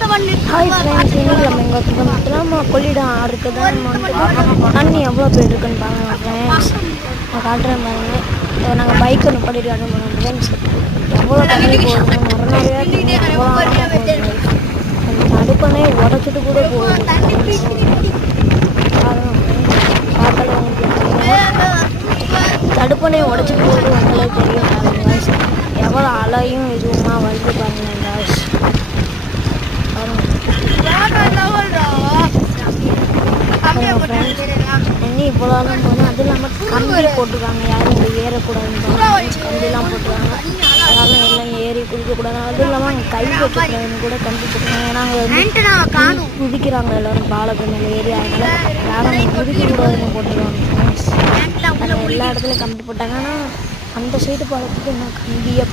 Hi friends, இன்னைக்கு நம்ம எங்கள் குடும்பத்தில் கொள்ளிடம் ஆறுக்கு தான் நம்ம வந்துட்டு தண்ணி எவ்வளோ போய் இருக்குன்னு பாருங்க ஃப்ரெண்ட்ஸ். நான் காட்டுறேன் பாருங்கள். இப்போ நாங்கள் பைக்கை நிப்பாட்டிட்டு காட்டுறோம் பாருங்கள் ஃப்ரெண்ட்ஸ். எவ்வளோ தண்ணி போகுதுன்னு நிறைய தண்ணி எவ்வளோ ஆழமாக போகுது. அந்த தடுப்பணை உடச்சிட்டு கூட போகுது பாருங்க ஃப்ரெண்ட்ஸ். பார்த்தாலே உங்களுக்கு தடுப்பணை உடச்சிட்டு போகுது உங்களுக்கு தெரியும் பாருங்க guys. எவ்வளோ அலையும் இதுவுமா வருது பாருங்க guys. தண்ணி இவ்வளோலாம் போதும். அது இல்லாமல் கம்பி போட்டுருக்காங்க, யாரும் இங்கே ஏறக்கூடாதுன்னு கம்பிலாம் போட்டுருக்காங்க. யாரும் எல்லாம் ஏறி குதிக்கக்கூடாது. அதுவும் இல்லாமல் அங்கே கை வைக்கக்கூடாதுன்னு கூட கம்பி போட்டுருக்காங்க. ஏன்னா அங்கே குதிக்கிறாங்க எல்லோரும் பாலத்து மேலே ஏறி, அதனால யாரும் குதிக்கக்கூடாதுன்னு போட்டுருவாங்க ஃப்ரெண்ட்ஸ். எல்லா இடத்துலையும் கம்பி போட்டாங்க. ஆனால் அந்த சைடு பாலத்துக்கு இன்னும் கம்பியை